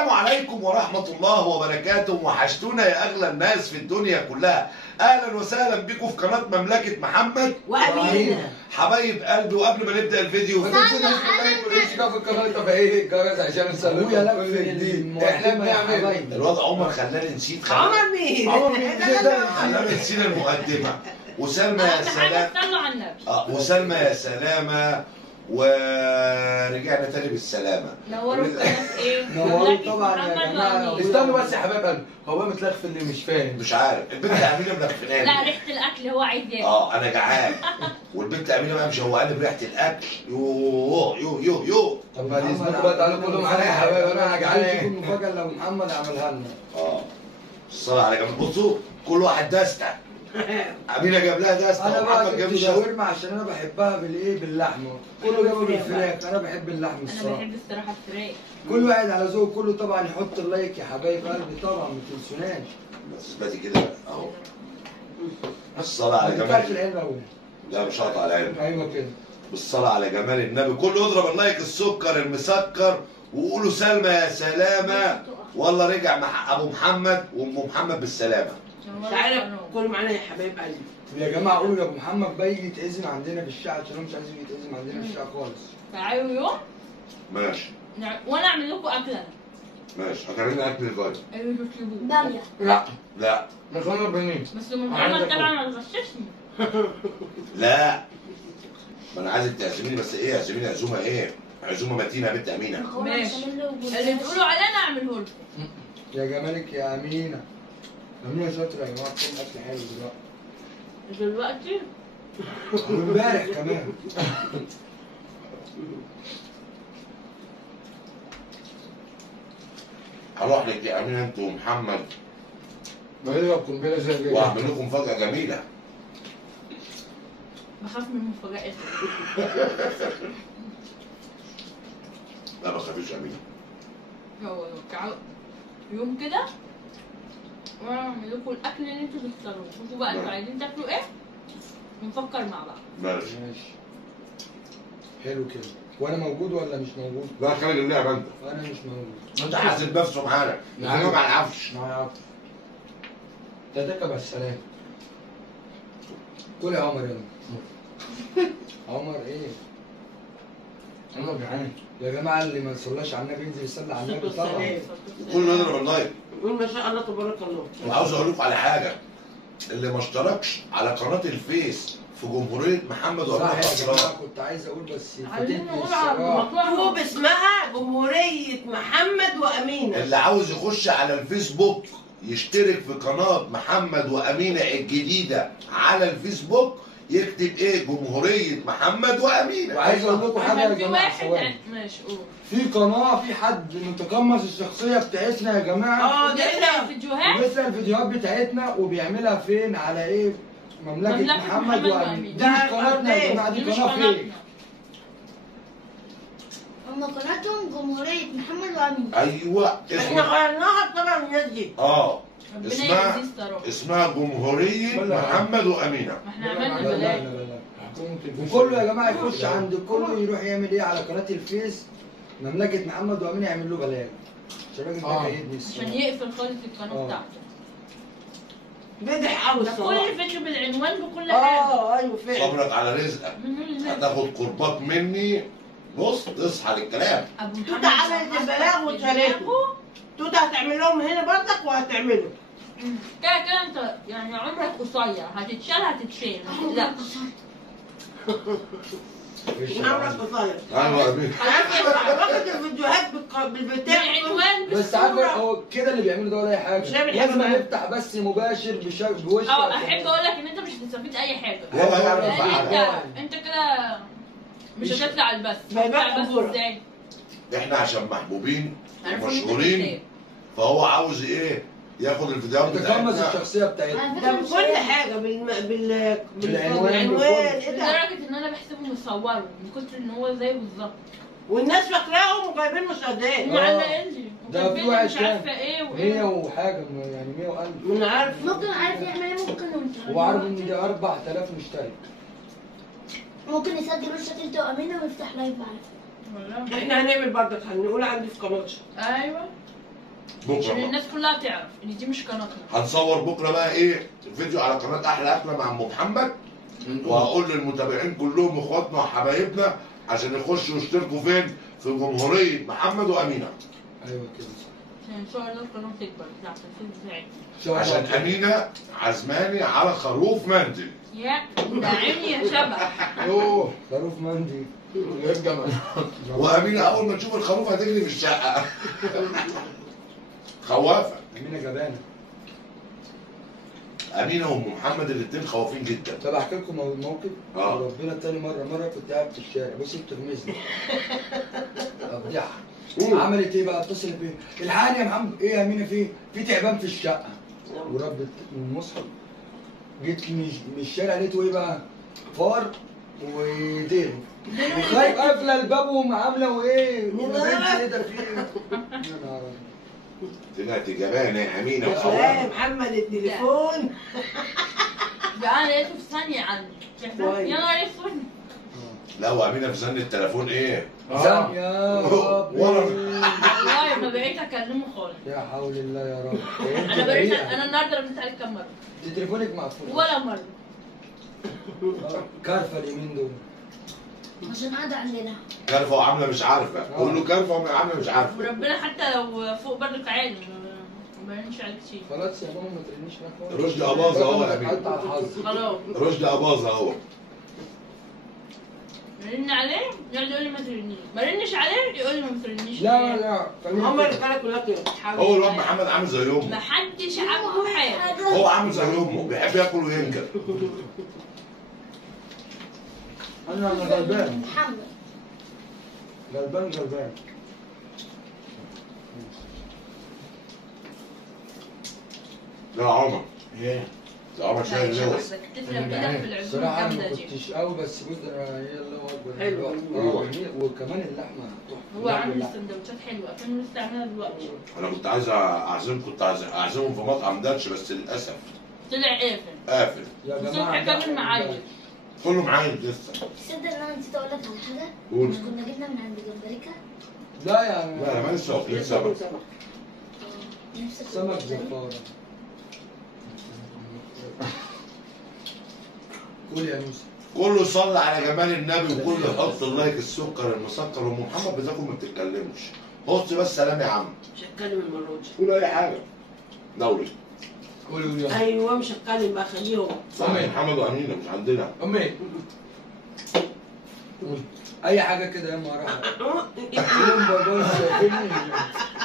السلام عليكم ورحمة الله وبركاته. وحشتونا يا أغلى الناس في الدنيا كلها. أهلا وسهلا بكم في قناة مملكة محمد وأمينة حبايب قلبي. وقبل ما نبدأ الفيديو في القناه تفعيل الجرس عشان نسلمكم كل جديد. احنا بنعمل الواد عمر خلاني نسيت عمر مين؟ عمر مين؟ خلاني نسينا المقدمة. وسلمى يا سلام. صلوا على النبي. وسلمى يا سلامة. ورجعنا تاني بالسلامة. نوروا القناة ايه؟ نوروا طبعا يا محمد جماعه. وأمين. استنوا بس يا حبايب قلبي، هو متلخف اللي مش فاهم. مش عارف البنت أمينة منفخناني. لا ريحة الأكل هو عايز ياكل. أنا جعان. والبنت أمينة بقى مشوقاني بريحة الأكل. يو. طب بعد اذنكم بقى تعالوا كلوا معانا يا حبايب، انا جعان. تكون مفاجاه لو محمد عملها لنا. الصلاة على جنب. بصوا كل واحد دستة. أمينة جاب لها دستة انا ومحمد بقى جاب جبت لي شاورما عشان انا بحبها بالايه، باللحمه. كله جابوا بالفراخ، انا بحب اللحم أنا الصراحه. بحب الصراحة الفراخ. كل واحد على ذوق. كله طبعا يحط اللايك يا حبايب قلبي، طبعا ما تنسوناش. بس اثبتي كده أهو. الصلاة على ما تنفعش جمال. العلم قوي. لا مش هقطع العلم. ايوه كده. بالصلاة على جمال النبي. كله يضرب اللايك السكر المسكر وقولوا سلمى يا سلامة. والله رجع مع أبو محمد وأم محمد بالسلامة. تعالى كلوا معانا يا حبايب قلبي. يا جماعه قولوا يا ابو محمد بقى يجي يتعزم عندنا في الشقه، عشان هو مش عايز يجي يتعزم عندنا في الشقه خالص. تعالوا يوم ماشي وأنا أعمل لكم أكلة. ماشي. هتعملنا أكل دلوقتي؟ اللي تطلبوه. بامية. لا لا مكرونه بانيه. بس أم محمد طبعا هتغششني. لا. ما أنا عايزك تعزميني بس إيه؟ عزميني عزومة إيه؟ عزومة متينة يا بنت أمينة. ماشي. اللي تقولوا عليه أنا أعمله لكم. يا جمالك يا امينه. امينه شاطره يا جماعه، بتعمل اكل حلو دلوقتي وامبارح كمان. هروح لك يا أمينة أنت ومحمد ما هي القنبله زي كده. وأعمل لكم مفاجأة جميلة. بخاف من المفاجآت. لا ما تخافيش يا أمينة. هو تعالوا يوم كده وانا اعمل لكم الاكل اللي انتوا تختاروه. شوفوا بقى انتوا عايزين تاكلوا ايه ونفكر مع بعض. ماشي. ماشي حلو كده. وانا موجود ولا مش موجود؟ لا خلي اللعبة أنت. انا مش موجود. أنت حاسب نفسه معانا. نعم. نعم. على العفش. ما يعرف. تدك بالسلام. قول يا عمر يلا. عمر ايه؟ عمر جعان. يا جماعه اللي ما يصلاش على النبي ينزل يصلي على النبي طبعا. كله يضرب اللايك. قول ما شاء الله تبارك الله. وعاوز اقول لكم على حاجه. اللي ما اشتركش على قناه الفيس في جمهوريه محمد صح وأمينة يا اشتراك. جماعه، كنت عايز اقول بس عايزين فاتتني نقول على الصراحه. الموضوع. شوف اسمها جمهورية محمد وأمينة. اللي عاوز يخش على الفيسبوك يشترك في قناه محمد وأمينة الجديده على الفيسبوك، يكتب ايه؟ جمهوريه محمد وأمينة. وعايز اقول لكم حاجه يا عشان في جماعه واحد ثواني. ماشي قول. في قناه، في حد متقمص الشخصيه بتاعتنا يا جماعه. ده بيسرق احنا الفيديوهات. وبيسرق الفيديوهات بتاعتنا وبيعملها فين؟ على ايه؟ مملكة مملكة محمد محمد وأمين. وأمين. دي مش قناتنا يا جماعة، دي مش قناة فين؟ قناتنا. هم قناتهم جمهورية محمد وأمين. ايوه احنا اسمها غيرناها طبعا الناس دي. ربنا اسمها يهديه الصراحه. اسمها جمهوريه ولا- محمد وأمينة. ما احنا لا عملنا لا لا بلاوي. لا لا. وكله يا جماعة يخش عند كله يروح يعمل ايه على قناة الفيس مملكة محمد وأمين، يعمل له بلاغ. عشان الراجل ده كيدني عشان الصراحة. يقفل خالص القناه بتاعته. بدح قوي ده الصراحة. كل فيديو بالعنوان بكل حاجه. ايوه فعلا. صبرك على رزقك. هتاخد قربات مني. بص تصحى للكلام. ابو محمد توتة عملت البلاغ واتشالته. توتة هتعمل لهم هنا برضك وهتعمله. كده كده انت يعني عمرك قصير، هتتشال هتتشال لا. عمرك قصير. ايوه يا بيه. باخد الفيديوهات بالبتاع. بالعنوان بس عارف هو كده اللي بيعمله ده ولا اي مش حاجة. هيعمل حاجة لازم معاه. نفتح بس مباشر بوش. احب اقول لك ان انت مش هتستفيد اي حاجه. ولا يعرف لان حاجه. انت كده مش هتطلع البث. ما يبقى هتطلع البث جمهور. ازاي؟ احنا عشان محبوبين عارفين إن أنت ومشهورين كده. فهو عاوز ايه؟ ياخد الفيديوهات يتقمص بتاعتنا. الشخصية بتاعتنا. على ده فكرة مش بكل حاجة بالعنوان، ايه ده؟ لدرجه ان انا بحسبه مصوره من كتر ان هو زيه بالظبط. والناس فاكراهم وجايبين مشاهدات. ومعلقين لي ده في وكاتبين واحد مش عارفه كان ايه 100 وايه. وحاجة يعني 100 وألف. من عارف. ممكن عارف يعمل ايه؟ ممكن هو عارف ان دي 4000 مشترك. ممكن يسجل وشك انت وأمينة ويفتح لايف معاك. والله. احنا هنعمل برضك هنقول عندي في قناتي. ايوه عشان بكره الناس كلها تعرف ان دي مش قناتنا. هنصور بكره بقى ايه فيديو على قناه احلى اكله مع ام محمد، وهقول للمتابعين كلهم اخواتنا وحبايبنا عشان يخشوا يشتركوا فين؟ في جمهوريه محمد وامينه. ايوه كده عشان ان شاء الله القناه تكبر بتاعت الفيلم بتاعتنا. ان شاء الله. عشان امينه عزماني على خروف مندي. يا ده عيني يا شبح. اوه خروف مندي غير جمل. وامينه اول ما تشوف الخروف هتجري في الشقه. خوافه. امينه جبانه. امينه وام محمد الاثنين خوافين جدا. طب احكي لكم موقف. اه. ربنا تاني مره كنت قاعد في الشارع بصي بتغمزني. فضيحه. عملت ايه بقى؟ اتصلت بيا الحقني يا محمد. ايه يا امينه في تعبان في الشقه. وربت المصحف جيت من الشارع لقيته ايه بقى؟ فار وديل وخايف قافله الباب وعامله وايه؟ ايه ده في ايه؟ يا نهار طلعت جبانه يا امينه يا محمد التليفون. ده انا لقيته في ثانيه عندي. يا نهار اسود. لا وامينه في سن التليفون ايه؟ زن يا رب. والله ما بقيت اكلمه خالص. يا حول الله يا رب. انا النهارده رديت عليك كام مره؟ انت تليفونك مقفول. ولا مره. كارفه اليومين دول. عشان قاعدة عندنا. كارفه وعامله مش عارفه، قول له كارفه وعامله مش عارفه. وربنا حتى لو فوق برضك عادي ما بينش عليك شيء. خلاص يا ماما ما ترنيش معاك خالص. رشدي اباظه اهو يا امينه. قطع الحظ. خلاص. رشدي اباظه اهو. رن عليه يقعد يقول لي ما ترنيش، ما رنش عليه يقول لي ما ترنيش. لا هم الرجاله كلها كده. هو الواد محمد عامل زي ما امه. حدش عاجبه حاجه. هو عامل زي امه بيحب ياكل وينكر. انا غلبان محمد. غلبان. لا عمر. ايه؟ لا عمر شايل اللوز. تسلم ايدك في العزومه صراحة الجامده ما دي. كنتش قوي بس بص هي الله اكبر. حلو. وكمان اللحمة تحفة. هو عامل سندوتشات حلوه كانوا لسه عاملها دلوقتي. انا كنت عايز اعزمهم في مطعم داتش بس للاسف طلع قافل. قافل. يا الصبح جماعة كمان معايا. كله معايا لسه. تصدق ان انا نسيت اقول لك على حاجة؟ قول. مش كنا جبنا من عند جمبريكا؟ لا يا لا انا ماليش واكلين سمك. نفسك سمك في الجمبري؟ زفارة. قول يا موسى. كله صلى على جمال النبي وكله يحط اللايك السكر المسكر. وام محمد بتاكل ما بتتكلمش. حط بس سلام يا عم. مش هتكلم المره دي. قول اي حاجه. دوري. قول يا ايوه مش هتكلم بقى خليهم. صح محمد وامينه مش عندنا. امي. اي حاجة كده يا اما راح. يوم بابا شايفني.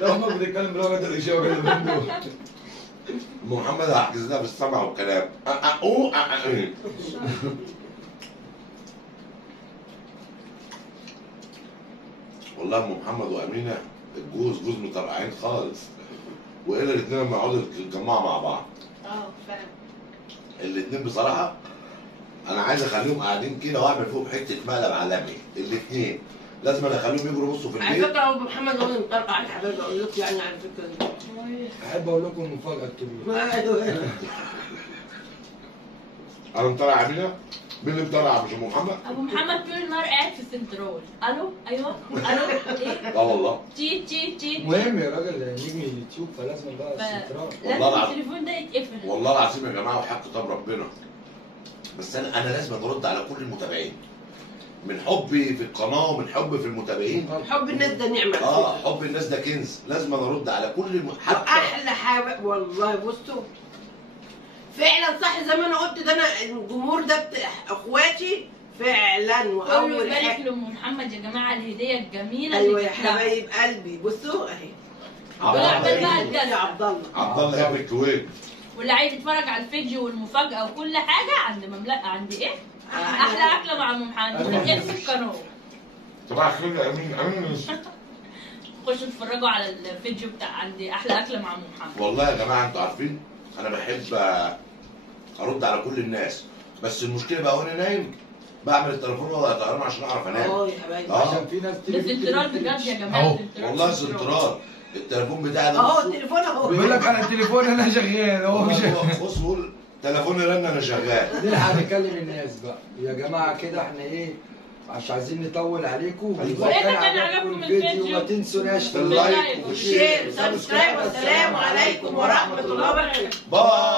لو ما بتتكلم بلغة الاشارة كده منه. ام محمد هحجز لها بالسمع والكلام. والله ام محمد وامينه جوز مطرقعين خالص. والا الاثنين لما يقعدوا يتجمعوا مع بعض. اه فاهم. الاثنين بصراحه انا عايز اخليهم قاعدين كده واعمل فوق حته مقلب عالمي. الاثنين لازم انا اخليهم يجروا يبصوا في على البيت. فكره ابو محمد هو اللي مطرقع الحبايب اقول لك يعني على الفكره دي. احب اقول لكم المفاجأة الكبيرة. ايوه. انا مطلع امينه. مين اللي مطلع مش ام محمد؟ ابو محمد طول النهار قاعد في السنترول. الو ايوه الو ايه لا والله. تي مهم يا راجل نجم اليوتيوب فلازم بقى السترات. لازم والله العظيم. التليفون ده يتقفل. والله العظيم يا جماعه وحق كتاب ربنا. بس انا لازم ارد على كل المتابعين. من حبي في القناه ومن حبي في المتابعين. حب الناس ده نعمه. حب الناس ده كنز. لازم ارد على كل حتى احلى حاجه والله. بصوا فعلا صح زي ما انا قلت ده. انا الجمهور ده بتاع اخواتي فعلا. كله واول يبارك حاجه لام محمد يا جماعه الهديه الجميله ايوه اللي يا جبت لها. حبايب قلبي. بصوا اهي. عبد ولا الله عبد الله ابن- الجزء. يا عبد الله. عبد الله ابن الكويت. واللي عايز يتفرج على الفيديو والمفاجاه وكل حاجه عند عند ايه؟ احلى اكله مع ام محمد. اسم القناه. صباح الخير يا امين. خشوا اتفرجوا على الفيديو بتاع عند احلى اكله مع ام محمد. والله يا جماعه انتوا عارفين انا بحب ارد على كل الناس. بس المشكله بقى وانا نايم بعمل التليفون ولا طيران عشان اعرف انام. اه يا حبايبي. عشان في ناس ده سنترال بجد يا جماعه. سنترال. والله سنترال. التليفون بتاعي ده اهو التليفون اهو. بيقول لك على التليفون انا شغال هو مش بص بقول تليفوني رن انا شغال. نلحق نكلم الناس بقى يا جماعه كده احنا ايه مش عايزين نطول عليكم. أيوة. وإذا وإذا كان عجبكم عجبكم الفيديو الفيديو ما تنسوناش اللايك والشير سبسكرايب. والسلام عليكم ورحمه الله وبركاته. باي.